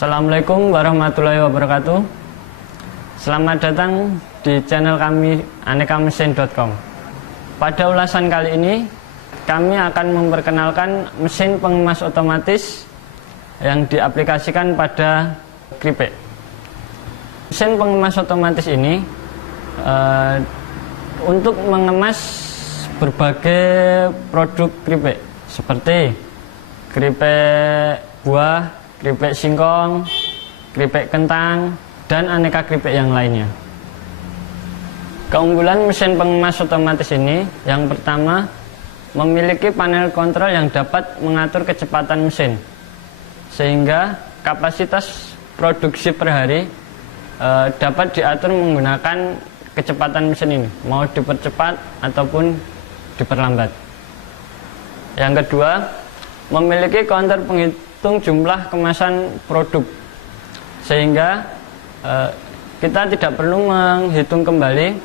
Assalamualaikum warahmatullahi wabarakatuh. Selamat datang di channel kami anekamesin.com. Pada ulasan kali ini kami akan memperkenalkan mesin pengemas otomatis yang diaplikasikan pada keripik. Mesin pengemas otomatis ini untuk mengemas berbagai produk keripik seperti keripik buah, keripik singkong, keripik kentang, dan aneka keripik yang lainnya. Keunggulan mesin pengemas otomatis ini yang pertama, memiliki panel kontrol yang dapat mengatur kecepatan mesin sehingga kapasitas produksi per hari dapat diatur menggunakan kecepatan mesin ini, mau dipercepat ataupun diperlambat. Yang kedua, memiliki counter penghitung jumlah kemasan produk sehingga kita tidak perlu menghitung kembali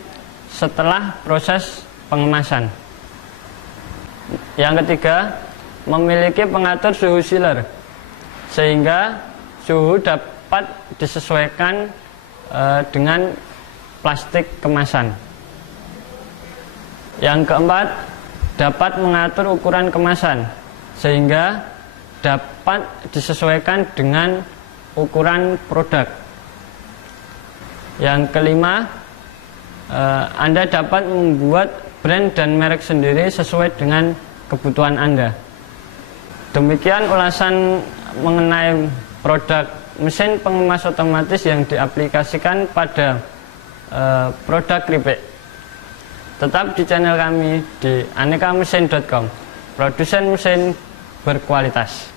setelah proses pengemasan. Yang ketiga, memiliki pengatur suhu sealer sehingga suhu dapat disesuaikan dengan plastik kemasan. Yang keempat, dapat mengatur ukuran kemasan sehingga dapat disesuaikan dengan ukuran produk. Yang kelima, Anda dapat membuat brand dan merek sendiri sesuai dengan kebutuhan Anda. Demikian ulasan mengenai produk mesin pengemas otomatis yang diaplikasikan pada produk keripik. Tetap di channel kami di anekamesin.com, produsen mesin berkualitas.